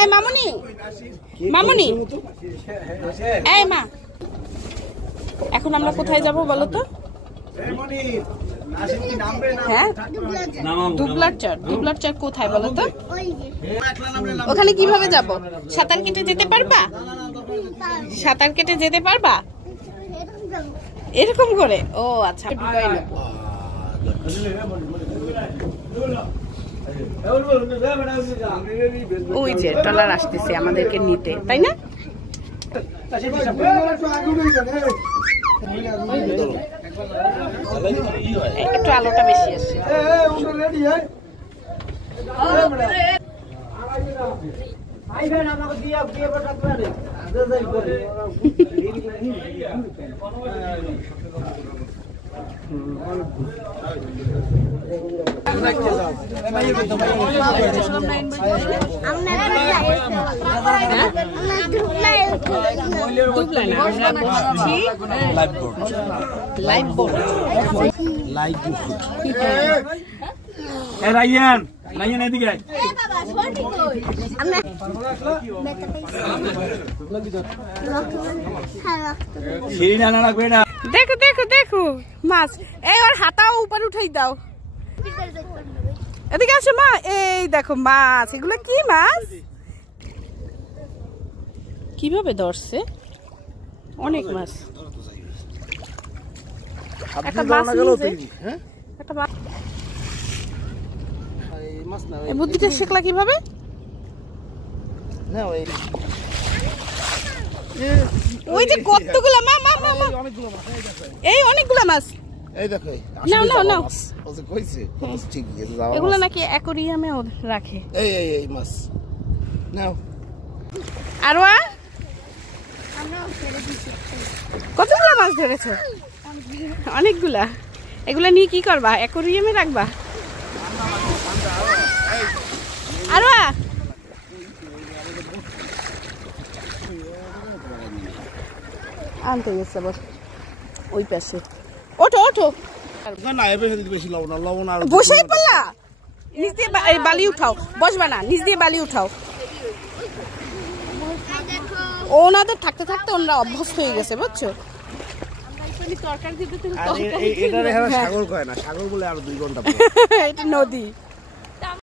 এই মামুনি মামুনি এই মা এখন আমরা কোথায় যাব বলো তো হ্যাঁ দুবলার চর কোথায় বলো তো ওখানে কিভাবে যাব সাঁতার কেটে যেতে পারবা সাঁতার কেটে যেতে পারবা এরকম করে ও আচ্ছা ওই যে ট্রলার আসতেছে আমাদেরকে নিতে তাই না একটু আলোটা বেশি আসছে দেখো দেখো দেখো মাছ এই ওর হাতাও উপরে উঠাই দাও এদিকে আসো মা এই দেখো মাছ এগুলো কি মাছ কিভাবে ধরছে অনেক মাছ একটা মাছ একটা বুদ্ধিটা শিখলা কিভাবে ওই যে কতগুলো মা মা মা এই অনেকগুলো মাছ এই দেখো নাও নাও নাও ওকে কইছে ঠিক আছে যাও এগুলো নাকি অ্যাকোরিয়ামে রাখে এই মাছ নাও আরওয়া আমরা ছেড়ে দিছি কতগুলো মাছ ধরেছো অনেকগুলা এগুলা নিয়ে কি করবা অ্যাকোরিয়ামে রাখবা আরওয়া আনতে গেছে বস ওই পাশে ওঠো ওঠো না বেশি লবণ আর বসেই পড়লা নিচ দিয়ে বালি উঠাও বসবা না নিচ দিয়ে বালি উঠাও ওনাদের থাকতে থাকতে ওনারা অভ্যস্ত হয়ে গেছে বুঝছো তরকারি দিতে সাগর কয় না সাগর বলে আর 2 ঘন্টা এটা নদী